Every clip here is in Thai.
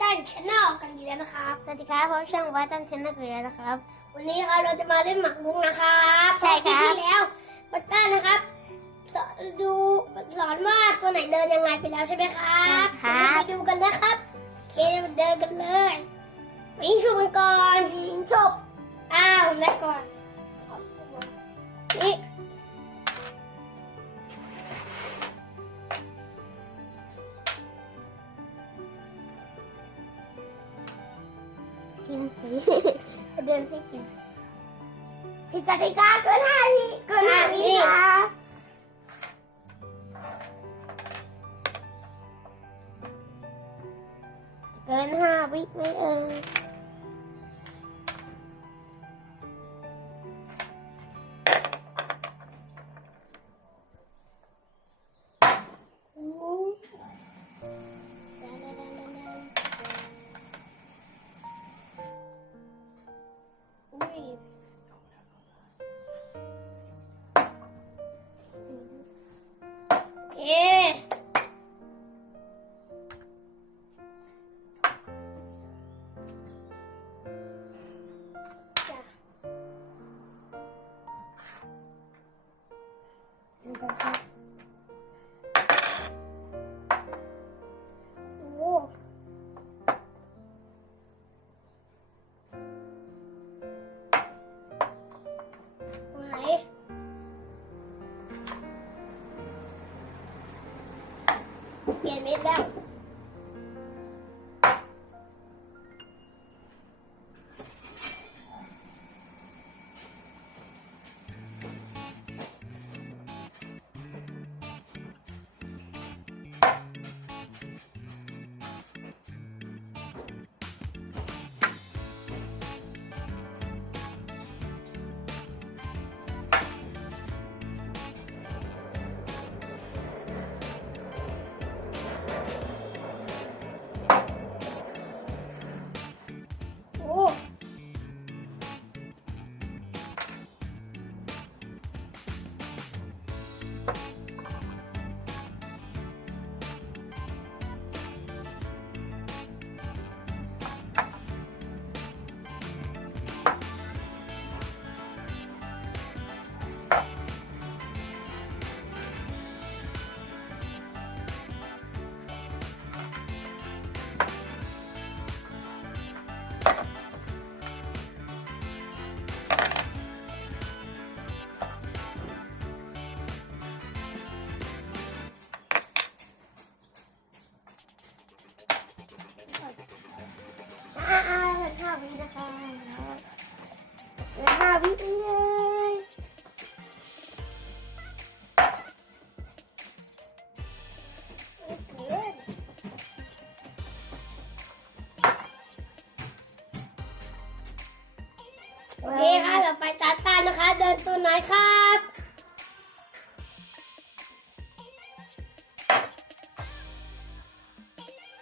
ตันชาแนลกันอีกแล้วนะครับ สวัสดีครับผมช่างไว้ตั้งชนะเกลือนะครับ วันนี้ครับเราจะมาเล่นหมากรุกนะครับใช่ครับที่ที่แล้วบัตตันนะครับสอนดูสอนว่าตัวไหนเดินยังไงไปแล้วใช่ไหมครับครับมาดูกันนะครับโอเคมาเดินกันเลยมายิงชุบกันก่อนยิงชุบอ้าวผมได้ก่อนนี่ เกินห้าวิไหม่เอ่ย เดี๋ยวก่ เดินตัวไหนครับ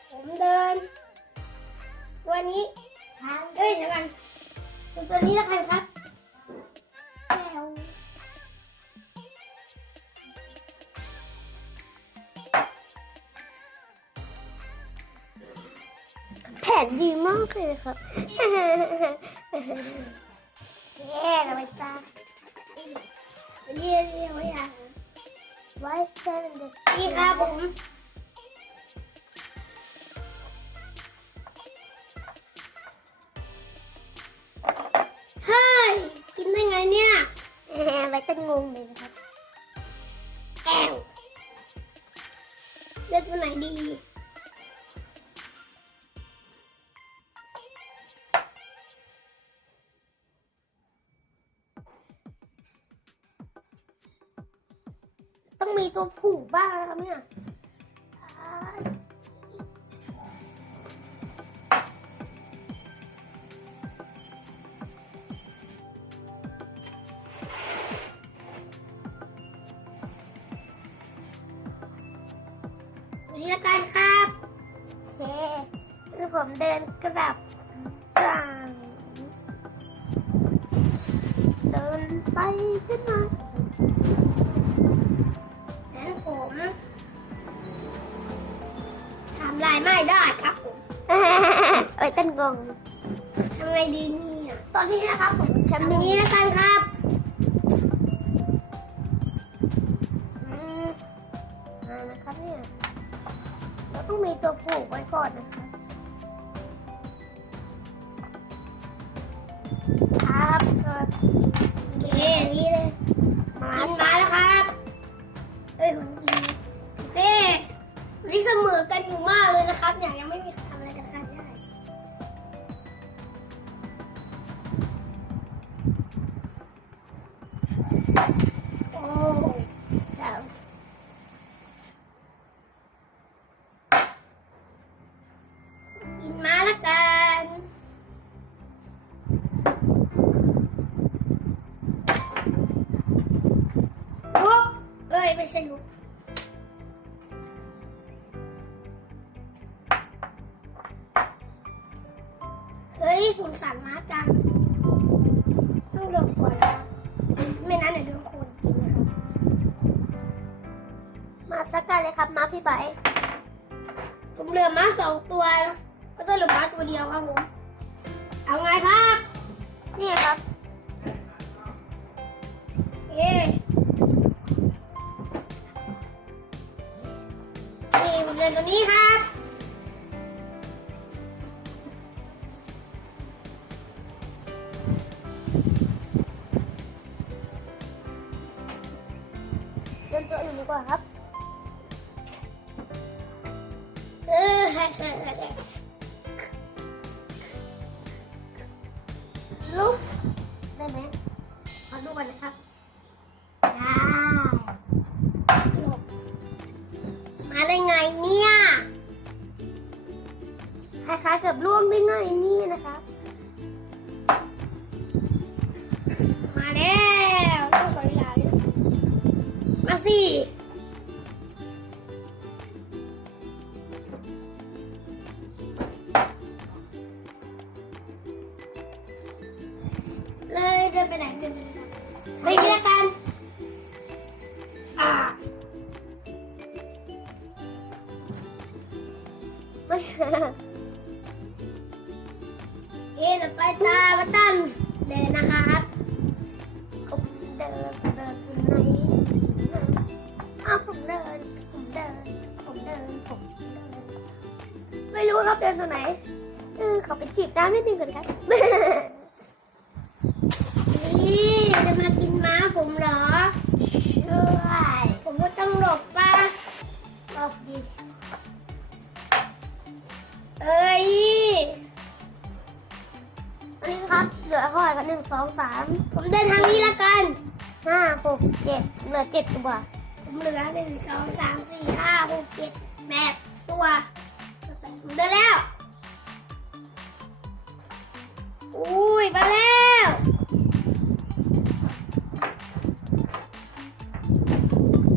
ผมเดินตัวนี้ทางเอ้ยเดี๋ยวกันดูตัวนี้แล้วกันครับแมวแผนดีมากเลยครับเย้เราไปจ้าตัวนี้ เรียกว่าอย่างไว้เส้นเด็กนี่ครับผมเฮ้ยกินได้ไงเนี่ยไว้เต้นงงเลยนะครับแก้วเลือกตัวไหนดี ตัวผูกบ้างนะครับเนี่ยนี้กันครับ โอเคคือผมเดินกลับ้นกลองทำไงดีเนี่ยตอนนี้นะครับผมทำอย่างนี้แล้วกันครับอืมอ่านะครับเนี่ยเราต้องมีตัวผูกไว้ก่อนนะครับครับก็โอเคอย่างนี้เลยมาินมาแล้วครับเอ้ยผมกินเอ้วันนี้เสมอกันอยู่มากเลยนะครับเนี่ยยังไม่ ใช่ลุกเฮ้ยสูนสันมาจังต้องหลบก่อนนะไม่นั้นเดี๋ยวโดนโคนกินนะครับ มาสักกันเลยครับมาพี่ใบผมเหลือม้าสองตัวแล้วก็ต้องเหลือม้าตัวเดียวครับผม เอาไงครับ นี่ครับ ตัวนี้ครับเดินตัวอื่นดีกว่าครับเออลุกได้ไหมขอดูก่อนนะครับ คล้ายๆกับล่วงได้ง่ายนี่นะครับมาแล้วต้องขอเวลาด้วยมาสิเลยเดินไปไหนเดินไปไหนไปนี่ละกันอ่าไม่ ผมเดินผมเดินไม่รู้ครับเดินตัวไหนเออขอไปจีบน้ำนิดนึงก่อนครับ นี่จะมากินม้าผมเหรอช่วยผมก็ต้องหลบป่ะหลบดิเอ้ยอันนี้ครับ เหลือเท่าไหร่กันหนึ่งสองสามผมเดินทางนี้ละกันห้าหกเจ็ดเหลือเจ็ดตัวผมเหลือหนึ่งสองสามสี่ห้าหกเจ็ด แปดตัวผมเดินแล้ว อุ้ยมาแล้ว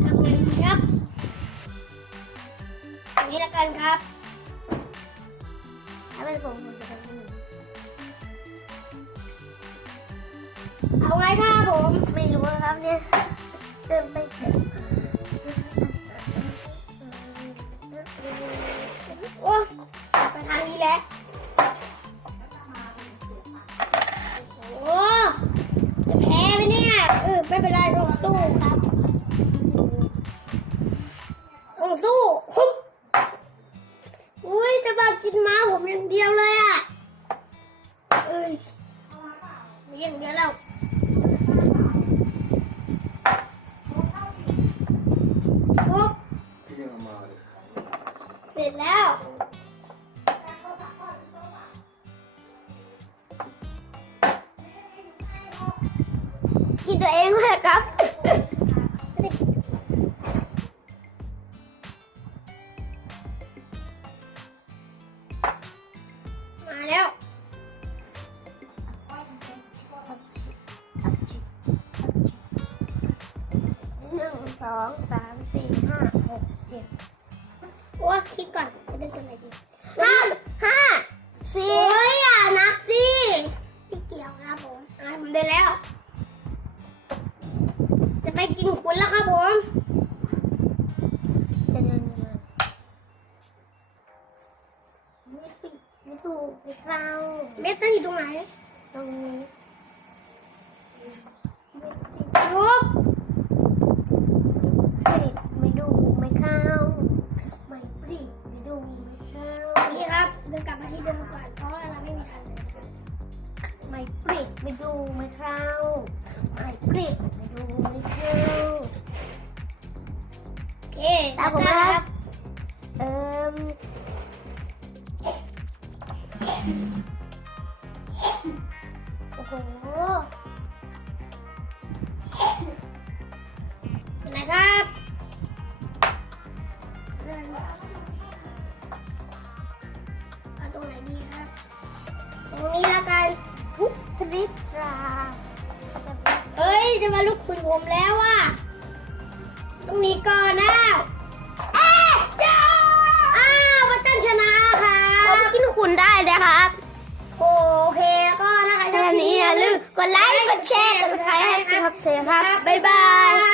ทำไงดีครับอันนี้ละกันครับถ้าเป็นผมผมจะเป็นหนึ่งเอาไงครับผมไม่รู้ครับเนี่ยเดินไปเจ็ดโสู้ครับต้องสู้ฮึบอุ้ยจะมากินม้าผมอย่างเดียวเลยอะเอ้ยอย่างเดียวแล้วปุ๊บเอามาเลยเสร็จแล้วกินตัวเองเลยครับ นึ่ ไม่ปิดไม่ดูไม่เข้าไม่ปิดไม่ดูไม่เข้านี่ครับเดินกลับมาที่เดิมก่อนเพราะว่าเราไม่มีทางเดินครับไม่ปิดไม่ดูไม่เข้าไม่ปิดไม่ดูไม่เข้าโอเคตามผมนะนะครับเอิ่มโอ้โหเป็ นไหนครับเอาตรงไหนดีครับ ตรงนี้แล้วกันทุกคลิปราเฮ้ย จะมาลุกคุยผมแล้วอะตรงนี้ก่อนนะเอ๊ะจ้าอ้าววัตตันชนะครับผมกินคุณได้นะครับ โอเคแล้วก็ถ้าใครชแค่อบนี้อย่าลืมกดไลค์ กดแชร์ กดติดตามให้ครับเซครับ บ๊ายบาย